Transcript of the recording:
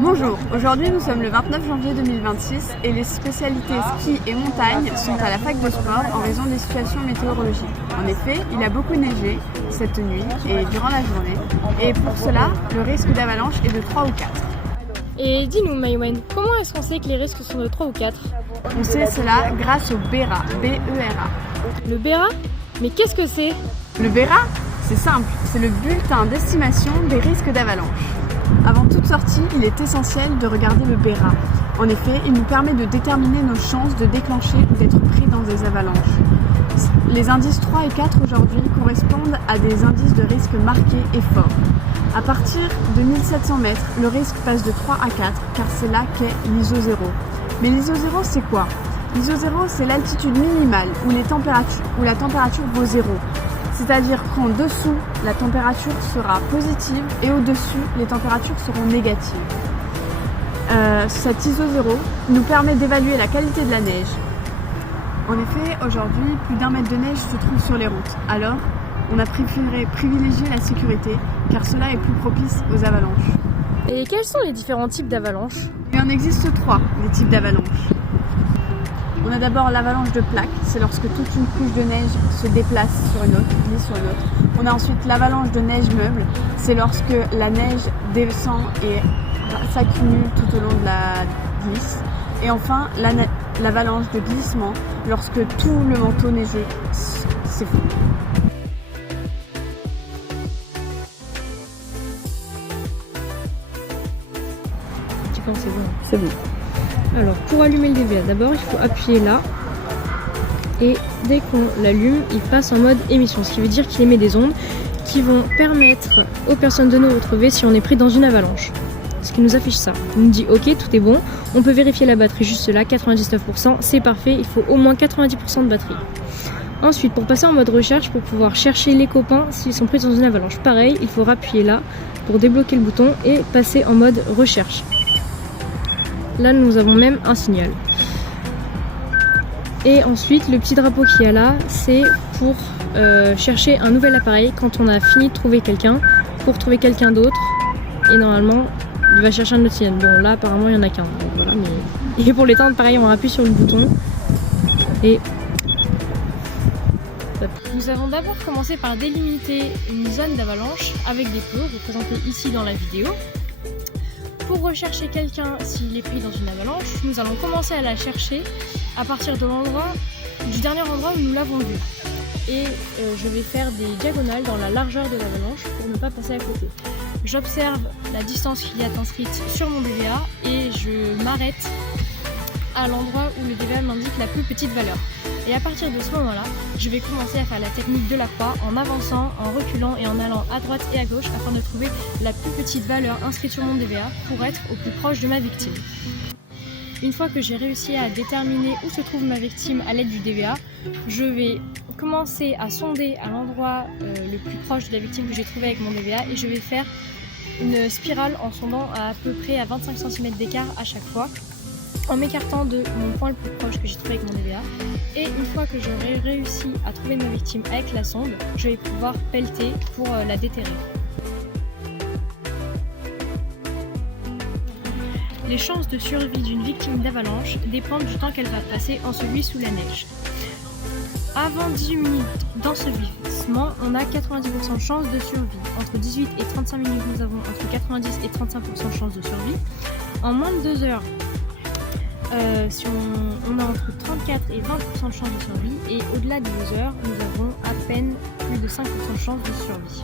Bonjour, aujourd'hui nous sommes le 29 janvier 2026 et les spécialités ski et montagne sont à la fac de sport en raison des situations météorologiques. En effet, il a beaucoup neigé cette nuit et durant la journée et pour cela, le risque d'avalanche est de 3 ou 4. Et dis-nous Maïwen, comment est-ce qu'on sait que les risques sont de 3 ou 4? On sait cela grâce au BERA, B-E-R-A. Le BERA? Mais qu'est-ce que c'est? Le BERA, c'est simple, c'est le bulletin d'estimation des risques d'avalanche. Avant toute sortie, il est essentiel de regarder le BERA. En effet, il nous permet de déterminer nos chances de déclencher ou d'être pris dans des avalanches. Les indices 3 et 4 aujourd'hui correspondent à des indices de risque marqués et forts. À partir de 1700 mètres, le risque passe de 3 à 4 car c'est là qu'est l'ISO 0. Mais l'ISO 0 c'est quoi? L'ISO 0 c'est l'altitude minimale où la température vaut 0. C'est-à-dire qu'en dessous, la température sera positive et au-dessus, les températures seront négatives. Cet ISO 0 nous permet d'évaluer la qualité de la neige. En effet, aujourd'hui, plus d'1 mètre de neige se trouve sur les routes. Alors, on a préféré privilégier la sécurité car cela est plus propice aux avalanches. Et quels sont les différents types d'avalanches? Il en existe 3, des types d'avalanches. On a d'abord l'avalanche de plaques, c'est lorsque toute une couche de neige se déplace sur une autre, glisse sur une autre. On a ensuite l'avalanche de neige meuble, c'est lorsque la neige descend et s'accumule tout au long de la glisse. Et enfin, l'avalanche de glissement, lorsque tout le manteau neigeux s'effondre. C'est bon. C'est bon. Alors, pour allumer le DVA, d'abord il faut appuyer là et dès qu'on l'allume, il passe en mode émission, ce qui veut dire qu'il émet des ondes qui vont permettre aux personnes de nous retrouver si on est pris dans une avalanche. Ce qui nous affiche ça. Il nous dit ok, tout est bon, on peut vérifier la batterie juste là, 99%, c'est parfait, il faut au moins 90% de batterie. Ensuite, pour passer en mode recherche, pour pouvoir chercher les copains s'ils sont pris dans une avalanche, pareil, il faut appuyer là pour débloquer le bouton et passer en mode recherche. Là, nous avons même un signal. Et ensuite, le petit drapeau qu'il y a là, c'est pour chercher un nouvel appareil quand on a fini de trouver quelqu'un, pour trouver quelqu'un d'autre. Et normalement, il va chercher un autre signal. Bon, là, apparemment, il n'y en a qu'un. Donc voilà, mais... Et pour l'éteindre, pareil, on appuie sur le bouton. Et... Nous avons d'abord commencé par délimiter une zone d'avalanche avec des feux, représentés ici dans la vidéo. Pour rechercher quelqu'un s'il est pris dans une avalanche, nous allons commencer à la chercher à partir de du dernier endroit où nous l'avons vu. Et je vais faire des diagonales dans la largeur de l'avalanche pour ne pas passer à côté. J'observe la distance qu'il y a inscrite sur mon DVA et je m'arrête à l'endroit où le DVA m'indique la plus petite valeur. Et à partir de ce moment-là, je vais commencer à faire la technique de la croix en avançant, en reculant et en allant à droite et à gauche afin de trouver la plus petite valeur inscrite sur mon DVA pour être au plus proche de ma victime. Une fois que j'ai réussi à déterminer où se trouve ma victime à l'aide du DVA, je vais commencer à sonder à l'endroit le plus proche de la victime que j'ai trouvé avec mon DVA et je vais faire une spirale en sondant à peu près à 25 cm d'écart à chaque fois, en m'écartant de mon point le plus proche que j'ai trouvé avec mon DVA. Et une fois que j'aurai réussi à trouver ma victime avec la sonde, je vais pouvoir pelleter pour la déterrer. Les chances de survie d'une victime d'avalanche dépendent du temps qu'elle va passer ensevie sous la neige. Avant 18 minutes d'ensevelissement, on a 90% de chances de survie. Entre 18 et 35 minutes, nous avons entre 90 et 35% de chances de survie. En moins de 2 heures, si on a entre 34 et 20% de chances de survie, et au-delà de 2 heures, nous avons à peine plus de 5% de chances de survie.